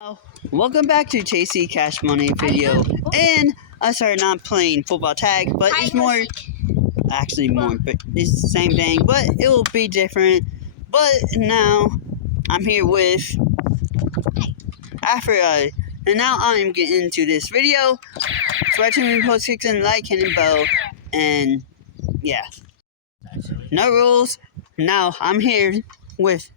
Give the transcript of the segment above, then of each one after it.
Oh, welcome back to JC Cash Money video, and I started not playing football tag, but it's more, actually more, but it's the same thing, but it will be different. But now, I'm here with, and now I'm getting into this video. Subscribe to me, post, click, and like, hit the bell, and yeah. No rules. Now, I'm here with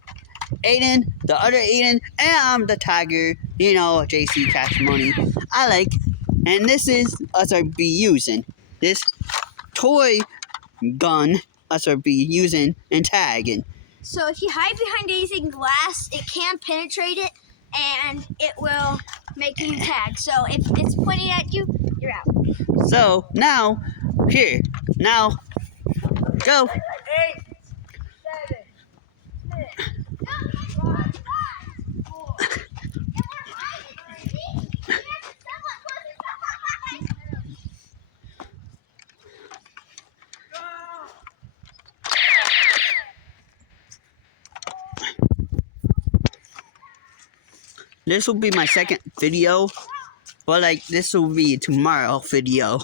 Aiden, the other Aiden, and I'm the Tiger, JC Cash Money. And this is us are be using this toy gun. Us are be using and tagging. So if you hide behind anything glass, it can penetrate it, and it will make you tag. So if it's pointing at you, you're out. So now, go. 8, 7, 6. This will be my second video, but this will be tomorrow video.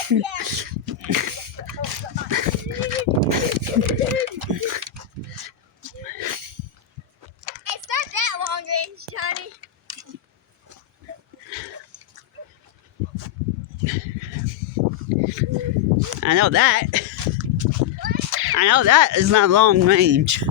It's not that long range, Johnny. I know that is not long range.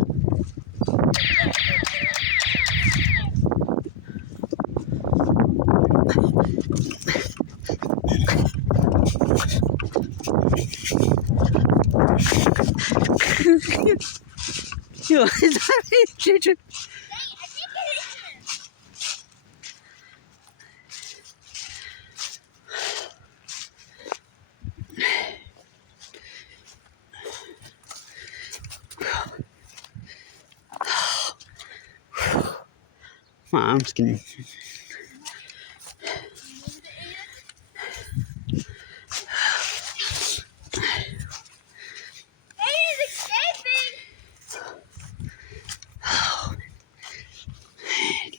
My arm's getting...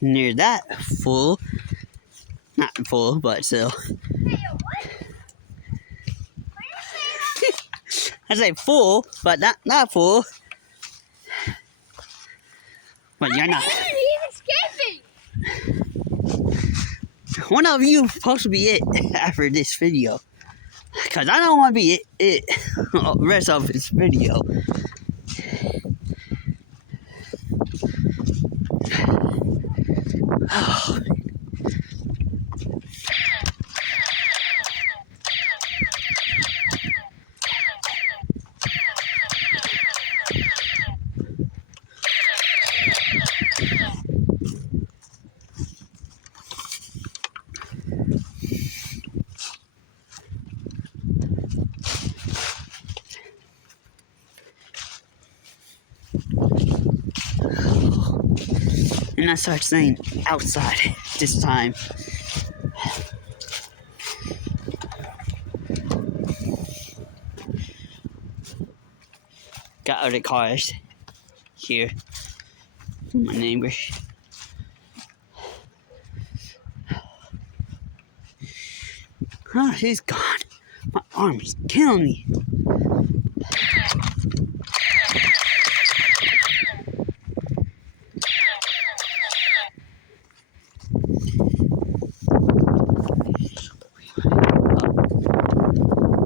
Near that full. Not full, but still. I say full, but not full. But you're not. He's escaping. One of you is supposed to be it after this video. Because I don't want to be it the rest of this video. Oh. And I start saying outside this time. Got other cars here. My neighbors. Oh, he's gone. My arm is killing me.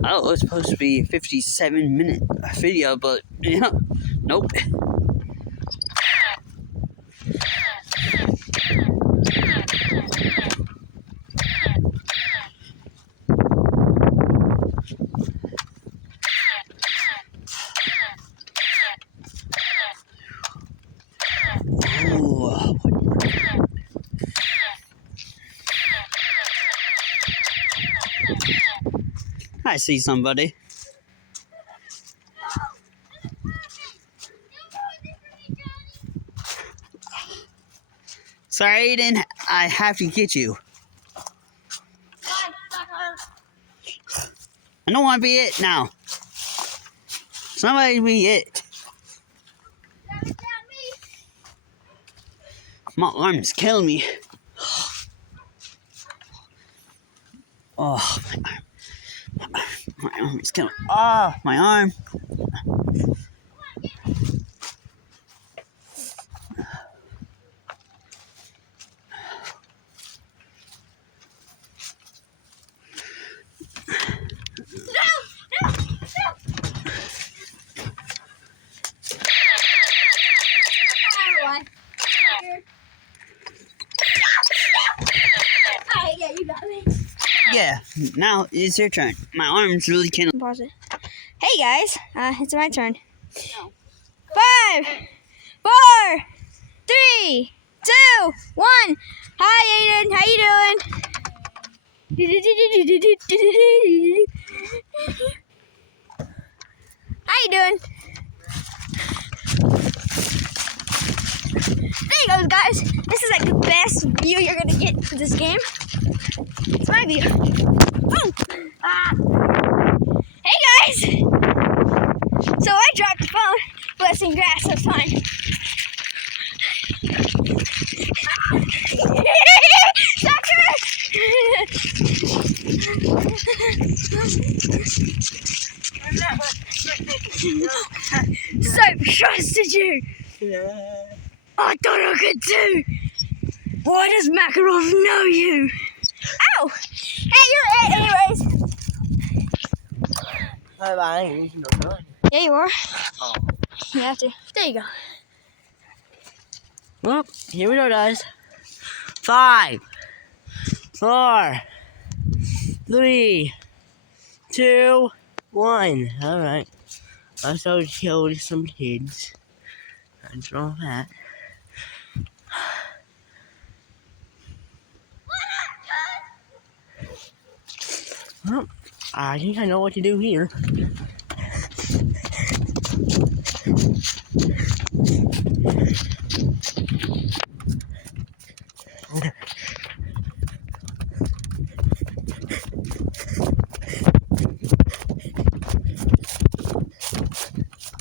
Oh, it was supposed to be a 57-minute video, but nope. I see somebody. Sorry, Aiden. I have to get you. I don't want to be it now. Somebody be it. My arm's killing me. Oh, my arm. My arm is killing me. Oh, my arm. Alright, yeah, you got me. Yeah, now it's your turn. My arm's really killing. Pause it. Hey guys, it's my turn. No. 5, 4, 3, 2, 1. Hi Aiden, how you doing? How you doing? There you go, guys. This is like the best view you're gonna get for this game. It's my view. Boom. Hey guys. So I dropped the phone, but it's in grass, so it's fine. So trusted you. I thought I could do. Why does Makarov know you? Ow! Hey, you're it anyways. Bye-bye. Yeah, you are. Oh. You have to. There you go. Well, here we go, guys. 5, 4, 3, 2, 1. Alright. I also killed some kids. I draw that. Well, I think I know what to do here.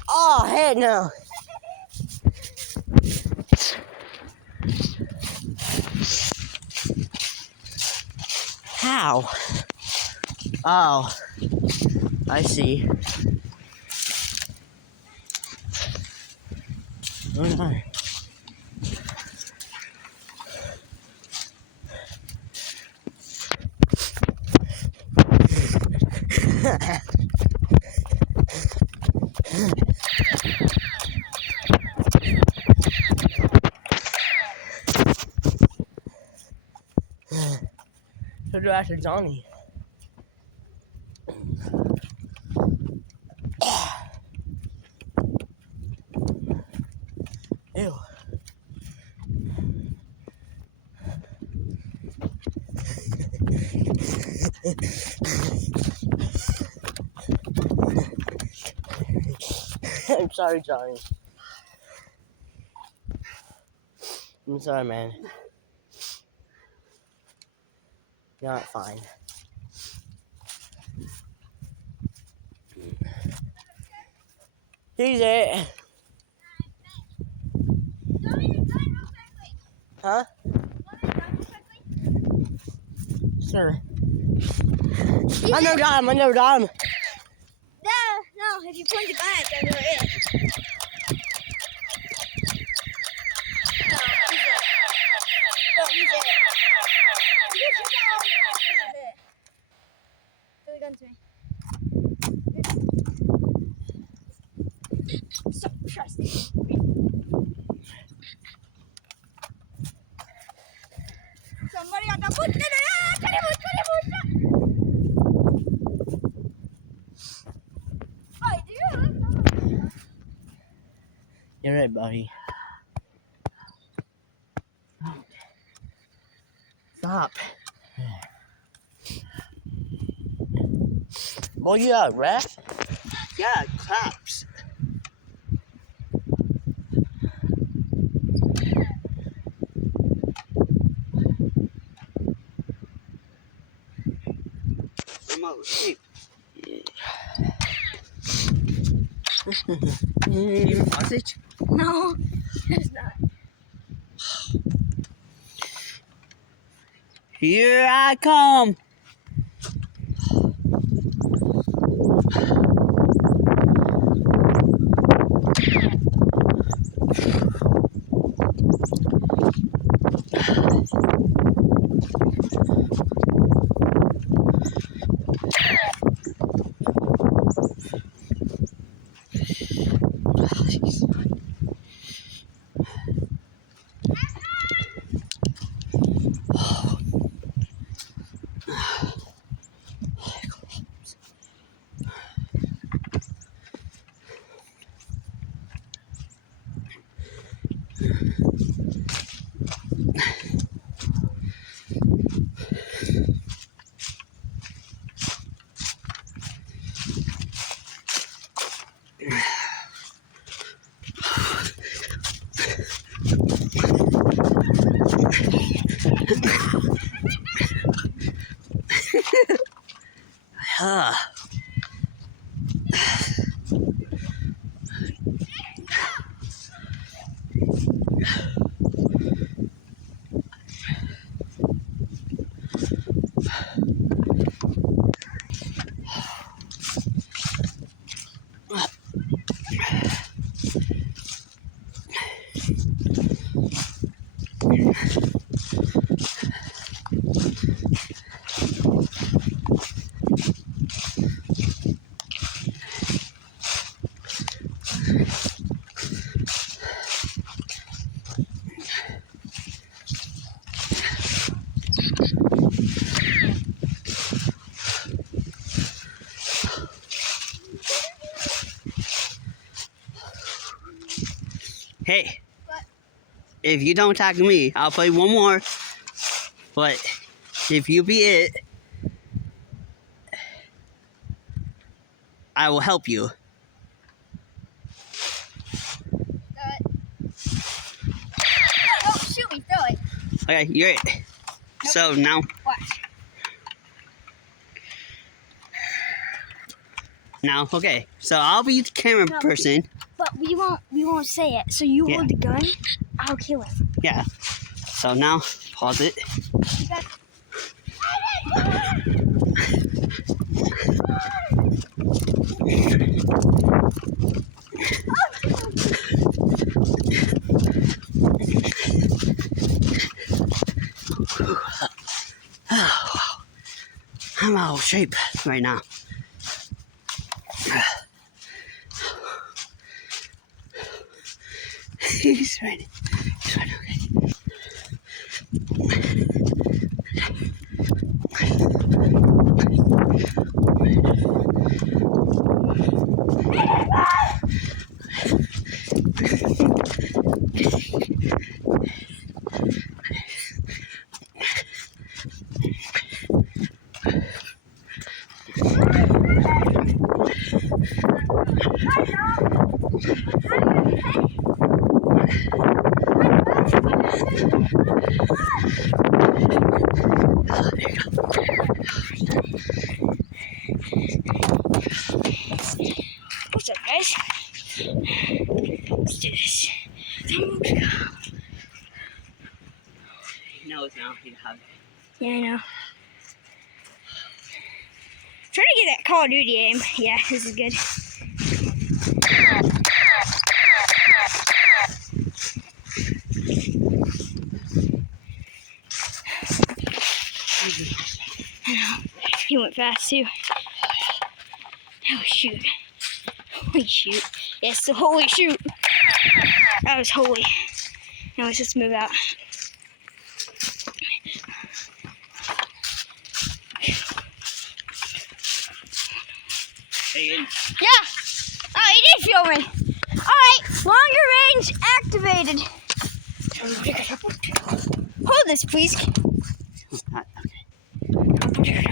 Oh, heck no. How? Oh, I see. Oh no. So do after Johnny. Ew. I'm sorry, Johnny. I'm sorry, man. You're not fine. He's it. Huh? Sir. I never got him. I never got him. No, if you point the gun at them, you're it. No, he's it. Throw the gun to me. So trusty. Somebody got the boot. You're right, buddy. Stop. Well, yeah, rat. Yeah, claps. I'm out of sleep. You pause it? No, it's not. Here I come. Hey, What? if you don't talk to me, I'll play one more. But if you beat it, I will help you. Oh, shoot me, throw it. Okay, you're it. So now, Watch. okay. So I'll be the camera No. person. But we won't say it. So you Yeah. hold the gun, I'll kill him. Yeah. So now, pause it. You got I'm out of shape right now. He's ready. He's ready, okay. What's up, guys? Let's do this. He knows now. He have it. Yeah, I know. Trying to get that Call of Duty aim. Yeah, this is good. He went fast too. Oh shoot. Holy shoot. Yes, the holy shoot. That was holy. Now let's just move out. Hey, Yeah! Oh, he did feel me. Alright, longer range activated. Hold this, please. okay.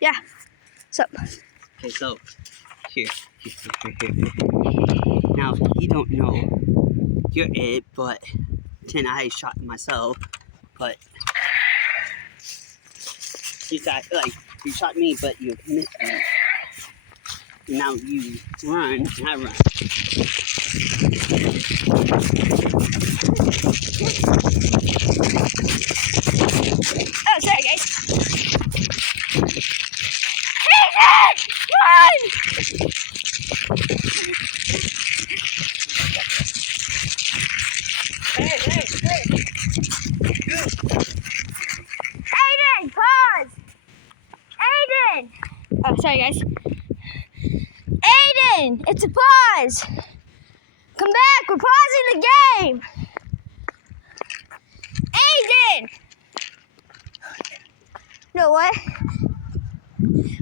Yeah. So. Okay, so here. Now you don't know you're it, but then I shot myself. But you got you shot me, but you missed me. Now you run, and I run. Oh, sorry, guys. Run! Hey. Aiden, pause! Aiden! Oh, sorry, guys. Aiden, it's a pause! Come back, we're pausing the game! Aiden! You know what?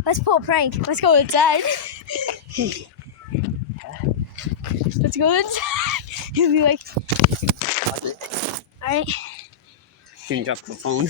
Let's pull a prank. Let's go inside. Let's go inside. He'll be like, alright. Didn't drop the phone.